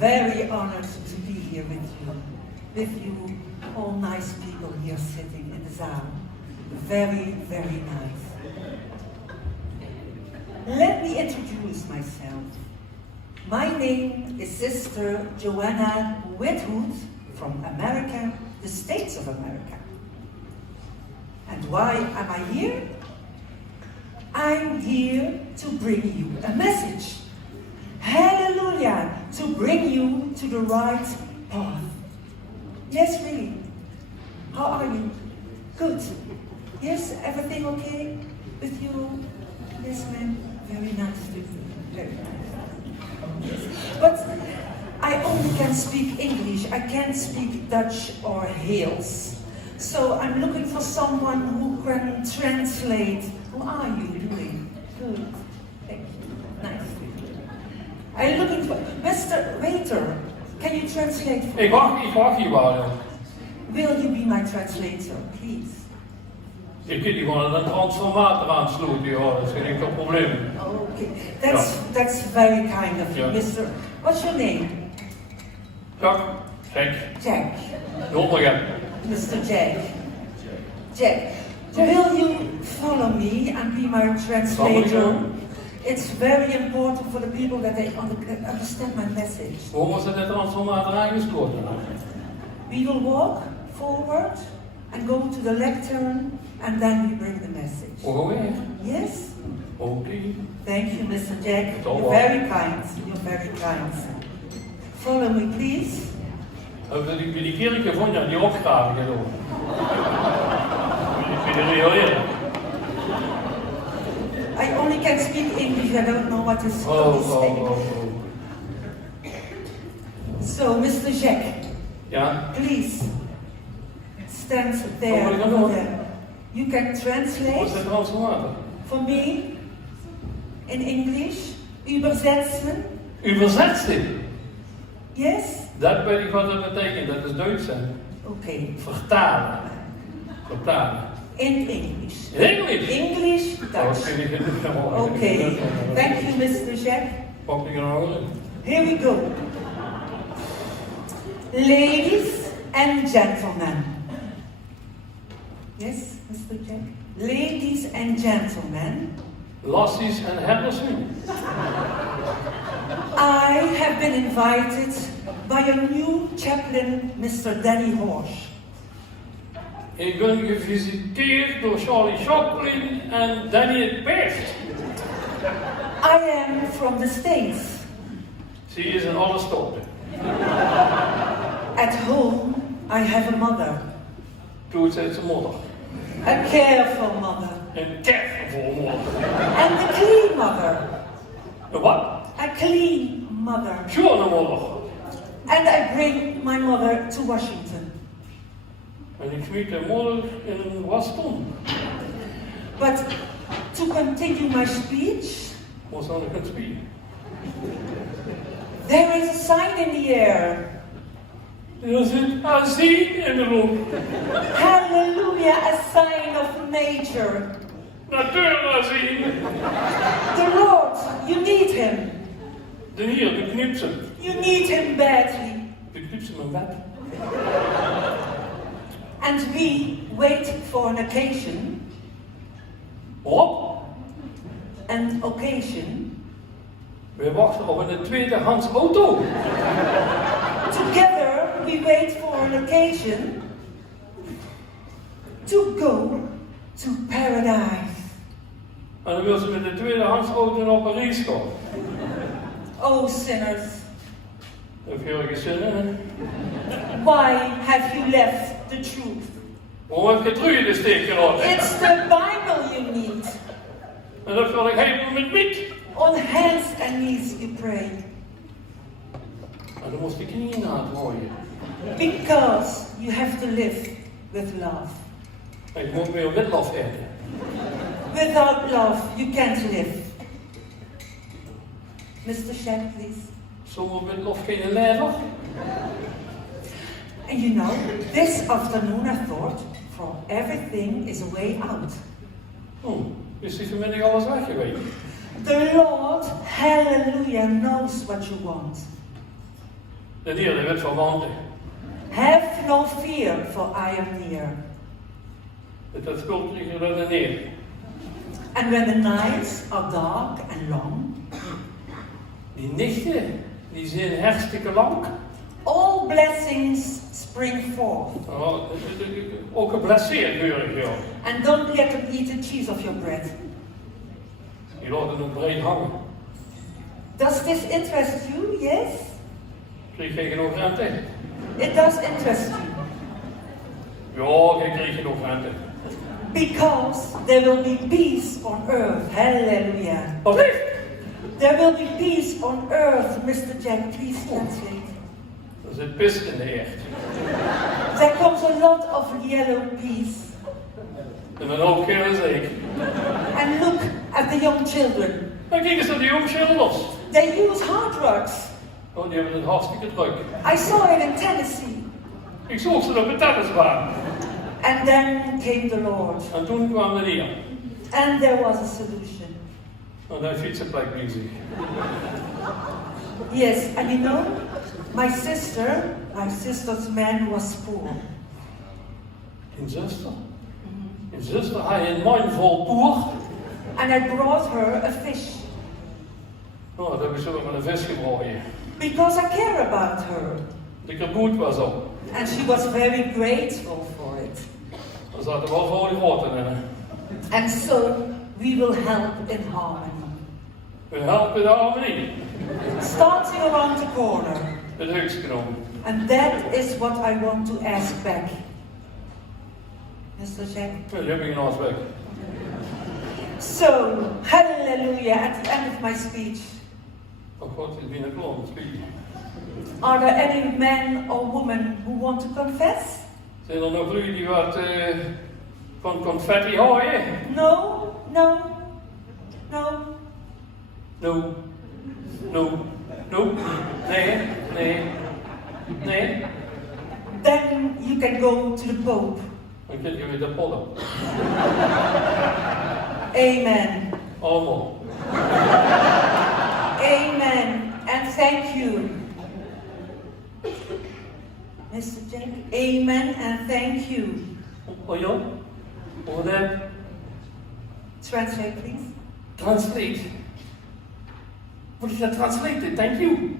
very honored to be here with you all nice people here sitting in the zaal. Very, very nice. Let me introduce myself. My name is Sister Joanna Whithood from America, the States of America. And why am I here? I'm here to bring you a message. Hallelujah! To bring you to the right path. Yes, really. How are you? Good. Yes, everything okay with you? Yes, ma'am. Very nice with you. Very nice. But I only can speak English. I can't speak Dutch or Heels. So I'm looking for someone who can translate. How are you doing? Good. Thank you. Nice. I'm looking for Mr. Waiter. Can you translate for me? Ik wacht hier wel. Will you be my translator, please? Je kunt die gewoon een transformator aansluiten, joh. Dat is geen enkel probleem. Okay, that's very kind of you, Mr. What's your name? Jack. Jack. Don't forget. Mr. Jack. Jack, will you follow me and be my translator? It's very important for the people that they understand my message. Hoe was het de transformator aangesloten? We will walk forward and go to the lectern and then we bring the message. Oh, yeah. Yes? Okay. Thank you, Mr. Jack. You're very kind. You're very kind. Follow me, please. Hebben we die kerken vond je die opgraving gedaan? Ik vind het heel eerlijk. I only can speak English. I don't know what is saying. So, Mr. Jack. Ja? Please. Stand there. You can translate. Wat is de transformator? For me. In English. Übersetzen. Übersetzen? Yes? Dat weet ik wat dat betekent. Dat is Duits, hè? Okay. Vertalen. Vertalen. In English. English? English, Dutch. Okay. Thank you, Mr. Jack. Here we go. Ladies and gentlemen. Yes, Mr. Jack? Ladies and gentlemen. Lassies en herdersen. I have been invited by a new chaplain, Mr. Danny Horsch. Ik ben gevisiteerd door Charlie Chaplin en Danny het Best. I am from the States. Zie is in alle stoppen. At home, I have a mother. Toen zei zijn moeder. A careful mother. Een careful moeder. And a clean mother. Een wat? A clean mother. Schone moeder. And I bring my mother to Washington. En ik smiet de moeder in Washington. But to continue my speech, was dan een speech. There is a sign in the air. Er zit een zin in de lucht. Hallelujah, a sign of nature. Natuurzien. The Lord, you need him. De Heer, de knipsen. You need him badly. De knipsen mijn bed. And we wait for an occasion. Wat? An occasion. We wachten op een tweedehands auto. Together we wait for an occasion to go to paradise. En dan wil ze met de tweedehands auto naar Parijs komen. Oh sinners. Heb je geen zin in? Why have you left the truth? Waarom heb je terug in de steek gelaten? It's the Bible you need. En dat wil ik helemaal met niet. On hands and knees you pray. En dan moest ik knieën uitgooien. Because you have to live with love. En je moet meer witlof eten. Without love, you can't live. Mr. Jack, please. Zonder witlof geen leider. And you know, this afternoon I thought, for everything is a way out. Is die vanmiddag alles weg geweest? The Lord, hallelujah, knows what you want. De Heer die werd verwant. Have no fear, for I am near. Dat schuld liggen er neer. And when the nights are dark and long, Die nichten, die zijn hartstikke lang. all blessings spring forth. Oh, ook geblesseerd geurig, joh. And don't let them eat the cheese of your bread. Die laten het breed hangen. Does this interest you? Yes? Kreeg je genoeg rente? It does interest you. Ja, je kreeg genoeg rente. Because there will be peace on earth. Hallelujah. Wat lief? There will be peace on earth, Mr. Jack. Please translate. Er zit pis in de eerd. There comes a lot of yellow peace. En een hoop keer is ik. And look at the young children. Dan kijk eens naar die jongschilders. They use hard drugs. Oh, die hebben het hartstikke druk. I saw it in Tennessee. Ik zocht ze op de tennisbaan. And then came the Lord. En toen kwam de Lian. And there was a solution. En hij fietsenplek music. Yes, and you know, my sister's man was poor. In zuster? In zuster had je een man vol poer. And I brought her a fish. Oh, dat heb ik zo met een vis gebracht. Because I care about her. De kaboot was op. And she was very grateful for it. Er zaten wel rode roten in. And so we will help in harmony. We helpen de harmonie. Starting around the corner. Het heuksknoop. And that is what I want to ask back. Mr. Jack? Ja, die heb ik in ons weg. So, hallelujah, at the end of my speech. Oh God, het is bijna klaar. Are there any men or women who want to confess? Zijn er nog jullie die wat van confetti houden? No, no, no. No. No. No. Nee. Nee. Nee. Then you can go to the Pope. Dan kun je weer de pollen. Amen. Allemaal. Amen. And thank you. Mr. Jack. Amen and thank you. Oh ja? Over that. Translate, please. Translate. What is that translated? Thank you.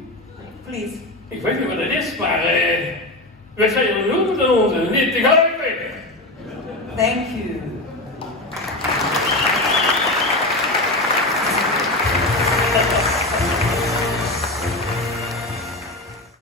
Please. Ik weet niet wat het is, maar wij zijn er een hulp aan ons. Niet te gaan. Thank you.